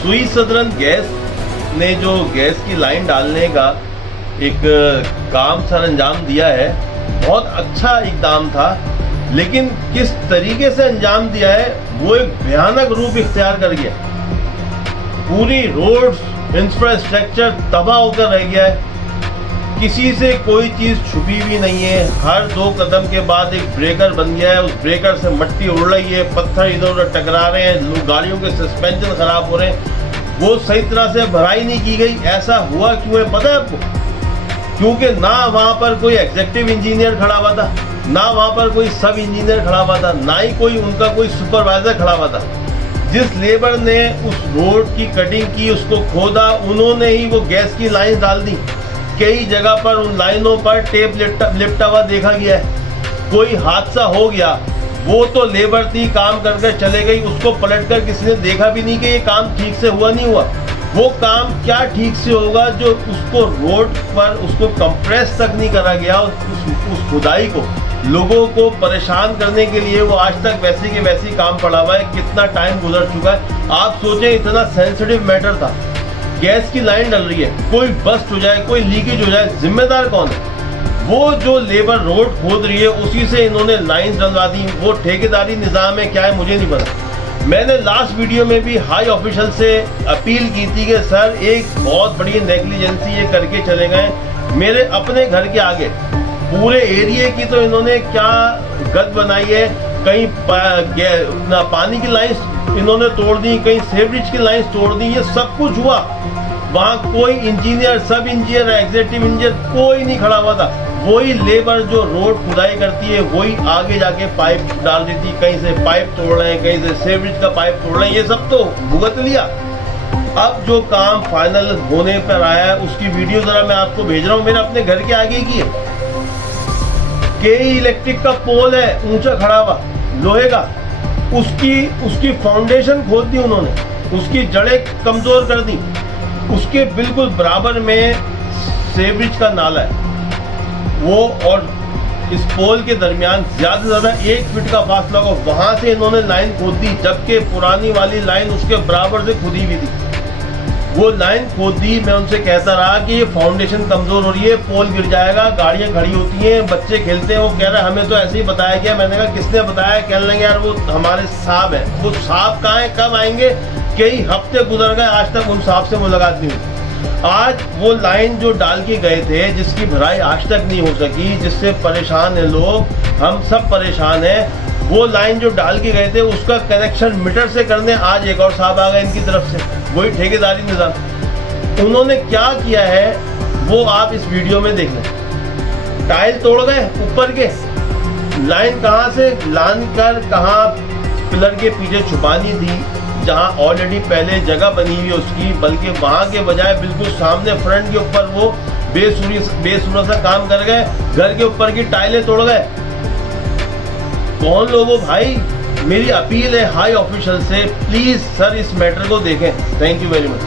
Swiss southern gas ने जो gas की लाइन डालने का एक काम सर अंजाम दिया है, बहुत अच्छा इकदाम था, लेकिन किस तरीके से अंजाम दिया है वो एक भयानक रूप इख्तियार कर गया। पूरी रोड्स इंफ्रास्ट्रक्चर तबाह होकर रह गया है, किसी से कोई चीज़ छुपी भी नहीं है। हर 2 कदम के बाद एक ब्रेकर बन गया है, उस ब्रेकर से मिट्टी उड़ रही है, पत्थर इधर उधर टकरा रहे हैं, गाड़ियों के सस्पेंशन खराब हो रहे हैं। वो सही तरह से भराई नहीं की गई। ऐसा हुआ क्यों है पता है आपको? क्योंकि ना वहाँ पर कोई एग्जीक्यूटिव इंजीनियर खड़ा हुआ था, ना वहाँ पर कोई सब इंजीनियर खड़ा हुआ था, ना ही कोई उनका कोई सुपरवाइजर खड़ा हुआ था। जिस लेबर ने उस रोड की कटिंग की, उसको खोदा, उन्होंने ही वो गैस की लाइन डाल दी। कई जगह पर उन लाइनों पर टेप लिपटा हुआ देखा गया है। कोई हादसा हो गया, वो तो लेबर थी, काम करके चले गई, उसको पलटकर किसी ने देखा भी नहीं कि ये काम ठीक से हुआ नहीं हुआ। वो काम क्या ठीक से होगा जो उसको रोड पर उसको कंप्रेस तक नहीं करा गया, उस खुदाई को लोगों को परेशान करने के लिए वो आज तक वैसे के वैसे काम पड़ा हुआ है। कितना टाइम गुजर चुका है, आप सोचें, इतना सेंसिटिव मैटर था। गैस की लाइन डल रही है, कोई बस्ट हो जाए, कोई लीकेज हो जाए, जिम्मेदार कौन है? वो जो लेबर रोड खोद रही है उसी से इन्होंने लाइंस डलवा दी। वो ठेकेदारी निज़ाम है क्या है मुझे नहीं पता। मैंने लास्ट वीडियो में भी हाई ऑफिशियल से अपील की थी कि सर एक बहुत बड़ी नेग्लिजेंसी ये करके चले गए। मेरे अपने घर के आगे पूरे एरिया की तो इन्होंने क्या गद बनाई है। कहीं पानी की लाइंस इन्होंने तोड़ दी, कहीं सेवरेज की लाइंस तोड़ दी, ये सब कुछ हुआ। वहाँ कोई इंजीनियर, सब इंजीनियर, एग्जीक्यूटिव इंजीनियर कोई नहीं खड़ा हुआ था। वही लेबर जो रोड खुदाई करती है वही आगे जाके पाइप डाल देती, कहीं से पाइप तोड़ रहे हैं, कहीं से सेवरेज का पाइप तोड़ रहे हैं, ये सब तो भुगत लिया। अब जो काम फाइनल होने पर आया है उसकी वीडियो जरा मैं आपको भेज रहा हूँ, मेरे अपने घर के आगे की है। केई इलेक्ट्रिक का पोल है ऊंचा खड़ा हुआ लोहे का, उसकी फाउंडेशन खोद दी उन्होंने, उसकी जड़ें कमजोर कर दी। उसके बिल्कुल बराबर में सेवरेज का नाला है वो, और इस पोल के दरमियान ज़्यादा से ज़्यादा 1 फीट का फासला हो, वहाँ से इन्होंने लाइन खोद दी, जबकि पुरानी वाली लाइन उसके बराबर से खुदी हुई थी। वो लाइन खोद दी। मैं उनसे कहता रहा कि ये फाउंडेशन कमज़ोर हो रही है, पोल गिर जाएगा, गाड़ियाँ खड़ी होती हैं, बच्चे खेलते हैं। वो कह रहा है हमें तो ऐसे ही बताया गया। मैंने कहा किसने बताया? कहने लगे यार वो हमारे साहब हैं। वो साहब कहाँ हैं, कब आएंगे? कई हफ्ते गुजर गए, आज तक उन साहब से मुलाकात नहीं हुई। आज वो लाइन जो डाल के गए थे, जिसकी भराई आज तक नहीं हो सकी, जिससे परेशान हैं लोग, हम सब परेशान हैं, वो लाइन जो डाल के गए थे उसका कनेक्शन मीटर से करने आज एक और साहब आ गए इनकी तरफ से, वही ठेकेदारी निज़ाम। उन्होंने क्या किया है वो आप इस वीडियो में देख लें। टाइल तोड़ गए ऊपर के, लाइन कहाँ से लान कर कहाँ पिलर के पीछे छुपानी थी, जहाँ ऑलरेडी पहले जगह बनी हुई है उसकी, बल्कि वहाँ के बजाय बिल्कुल सामने फ्रंट के ऊपर वो बेसुरा सा काम कर गए। घर के ऊपर की टाइलें तोड़ गए। कौन लोगों भाई? मेरी अपील है हाई ऑफिशियल से, प्लीज सर इस मैटर को देखें। Thank you very much.